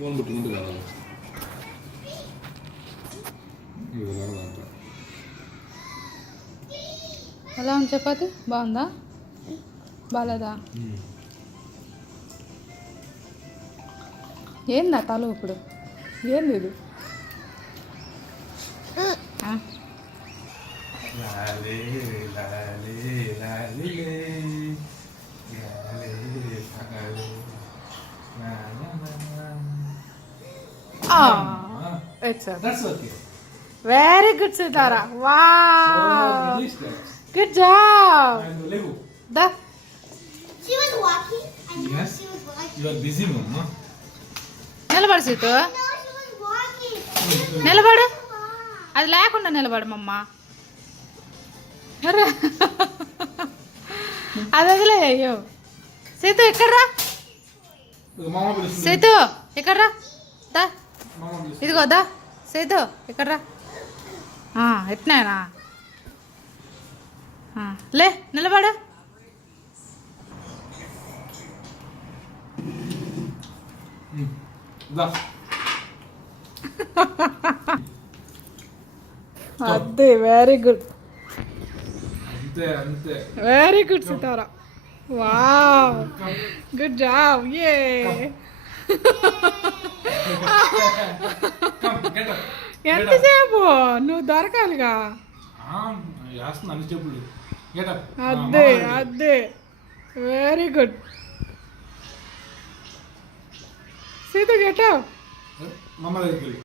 Phone పుట్టుకుంటూ కావాలి. ఎలా ఉంది చపాతి? బాగుందా? బాగాలేదా? ఏందా తల ఇప్పుడు? ఏంది ఇది? Very good Sitara. Wow, good job. దా She was walking. I know Yes. she was walking. You are busy, Mama. నిలబడు Situ, No, she was walking. నిలబడు. అది లేకుండా నిలబడు మమ్మ. అరే అది వదిలే. అయ్యో సీతు ఎక్కడ్రా? Mama పిలుస్తుంది. సీతు ఎక్కడ్రా? దా Mama పిలుస్తుంది. ఇదిగో దా సీతు ఎక్కడ్రా? ఎట్నానా? లే నిలబడు. దా. అదే వెరీ గుడ్, అంతే అంతే. Very good Sitara. Wow, good job. ఏ Come, get up. ఎంతసేపు నువ్వు దొరకాలిగా. వేస్తున్నా అన్ని చెప్పులు. Get up. అదే అదే వెరీ గుడ్. సీత గెట్ మమ్మ దగ్గరికి వెళ్ళి